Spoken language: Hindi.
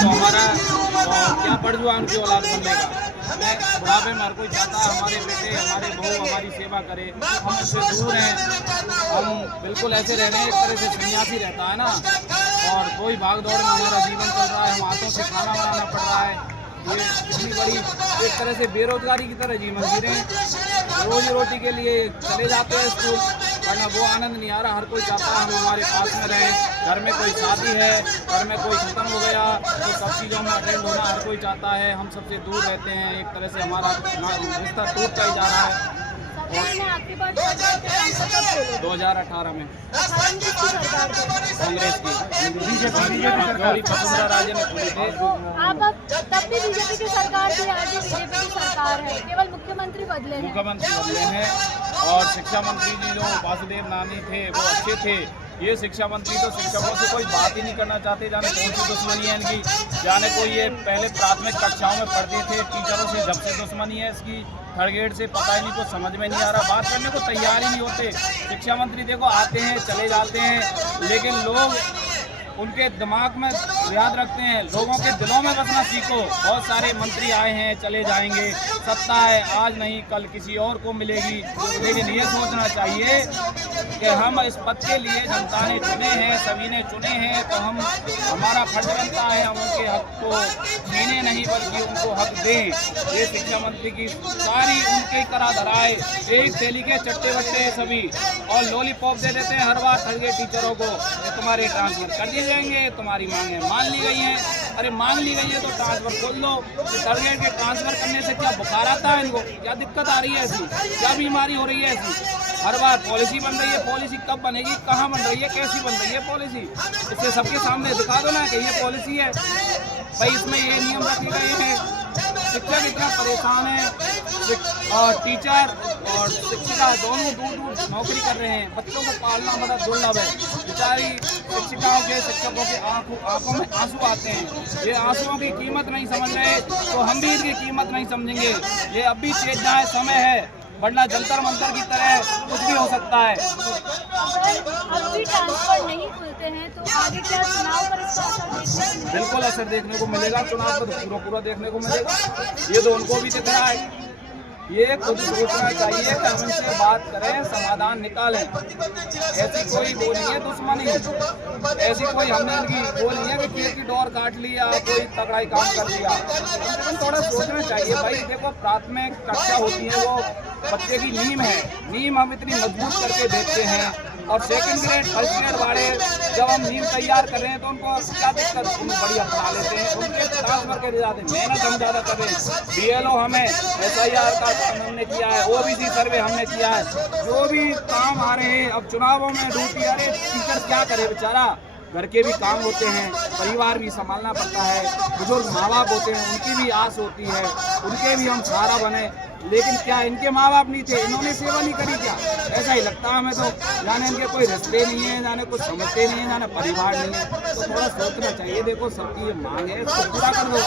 तो हमारा क्या पड़ जुआ उनकी औलाद बनने का। मैं बुढ़ापे में हर कोई चाहता है हमारे बेटे हमारे बहू हमारी सेवा करे, हम उससे दूर हैं। हम बिल्कुल ऐसे रह रहे हैं, एक तरह से सन्यासी रहता है ना, और कोई भाग दौड़ में हमारा जीवन चल रहा है, हम हाथों से खाना बनाना पड़ रहा है। ये इतनी बड़ी एक तरह से बेरोजगारी की तरह जीवन जी रहे हैं। रोजी रोटी के लिए चले जाते हैं स्कूल, वरना वो आनंद नहीं आ रहा। हर कोई चाहता है हम हमारे पास में रहें। घर में कोई शादी है, घर में कोई खत्म हो गया तो सब चीज़ों में अटेंड होना हर कोई चाहता है। हम सबसे दूर रहते हैं, एक तरह से हमारा रिश्ता टूटता ही जा रहा है। 2018 में कांग्रेस की वसुंधरा राजे ने खोली थे। आप तब भी बीजेपी की सरकार थी, आज भी बीजेपी की सरकार है, केवल मुख्यमंत्री बदले हैं। और शिक्षा मंत्री जी जो वासुदेव नानी थे वो अच्छे थे। ये शिक्षा मंत्री तो शिक्षकों से कोई बात ही नहीं करना चाहते, जाने कौन सी दुश्मनी है इनकी, जाने कोई ये पहले प्राथमिक कक्षाओं में पढ़ते थे, टीचरों से जब से दुश्मनी है इसकी, थर्ड ग्रेड से पता ही नहीं, कुछ समझ में नहीं आ रहा, बात करने को तैयार ही नहीं होते। शिक्षा मंत्री देखो आते हैं चले जाते हैं, लेकिन लोग उनके दिमाग में याद रखते हैं, लोगों के दिलों में बसना सीखो। बहुत सारे मंत्री आए हैं चले जाएंगे, सत्ता है आज नहीं कल किसी और को मिलेगी, लेकिन ये सोचना चाहिए कि हम इस पद के लिए जनता ने चुने हैं, सभी ने चुने हैं, तो हम हमारा फर्ज बनता है हम उनके हक को छीने नहीं बल्कि उनको हक दें। ये शिक्षा मंत्री की सारी उनके करा धराए, एक थैली के चट्टे बट्टे सभी, और लॉलीपॉप दे देते हैं हर बार थर्ड ग्रेड टीचरों को, तुम्हारे ट्रांसफर कर दिए जाएंगे, तुम्हारी मांगे मान ली गई हैं। अरे मांग ली गई है तो ट्रांसफर खोल लो। थर्ड ग्रेड के ट्रांसफर करने से क्या बुखार आता है इनको, क्या दिक्कत आ रही है ऐसी, क्या बीमारी हो रही है ऐसी? हर बार पॉलिसी बन रही है, पॉलिसी कब बनेगी, कहाँ बन रही है, कैसी बन रही है पॉलिसी, इससे सबके सामने दिखा दो ना कि ये पॉलिसी है भाई, इसमें ये नियम रखे गए हैं। शिक्षक इतना परेशान है, और टीचर और शिक्षिका दोनों दूर दूर नौकरी कर रहे हैं, बच्चों को पालना बड़ा दुर्लभ है। बेचारी शिक्षिकाओं के शिक्षकों के आंखों में आंसू आते हैं, ये आंसुओं की कीमत नहीं समझ रहे तो हम भी इसकी कीमत नहीं समझेंगे। ये अब भी तेज जाए समय है, वरना जंतर मंतर की तरह कुछ भी हो सकता है। अब भी ट्रांसफर नहीं खुलते हैं तो आगे क्या चुनाव पर इसका असर बिल्कुल असर देखने को मिलेगा, चुनाव पर पूरा पूरा देखने को मिलेगा। ये तो उनको भी दिख रहा है, ये खुद सोचना चाहिए कि हम इनसे बात करें, समाधान निकालें। ऐसी कोई वो नहीं है दुश्मनी, ऐसी कोई हमने इनकी वो नहीं है कि खेत की डोर काट लिया, कोई तगड़ा काम कर लिया। लेकिन थोड़ा सोचना चाहिए भाई, देखो प्राथमिक कक्षा होती है वो बच्चे की नींव है, नींव हम इतनी मजबूत करके देखते हैं, और सेकंड ग्रेड फर्स्ट ग्रेड वाले जब हम नींव तैयार कर रहे हैं तो उनको क्या दिक्कत, उनको बढ़िया पढ़ा लेते हैं, उनके ट्रांसफर के जाते हैं, मेहनत हम ज़्यादा कर रहे हैं। BLO हमें SIR का काम हमने किया है, OBC सर्वे हमने किया है, जो भी काम आ रहे हैं। अब चुनावों में ड्यूटी, अरे टीचर क्या करे बेचारा, घर के भी काम होते हैं, परिवार भी संभालना पड़ता है, बुजुर्ग माँ बाप होते हैं, उनकी भी आस होती है, उनके भी हम सहारा बने। लेकिन क्या इनके माँ बाप नहीं थे, इन्होंने सेवा नहीं करी क्या? ऐसा ही लगता है हमें तो, जाने इनके कोई रिश्ते नहीं है, जाने कुछ समझते नहीं है, जाने परिवार नहीं है। तो थोड़ा सोचना चाहिए, देखो सबकी ये मांग है, इसको पूरा कर दो।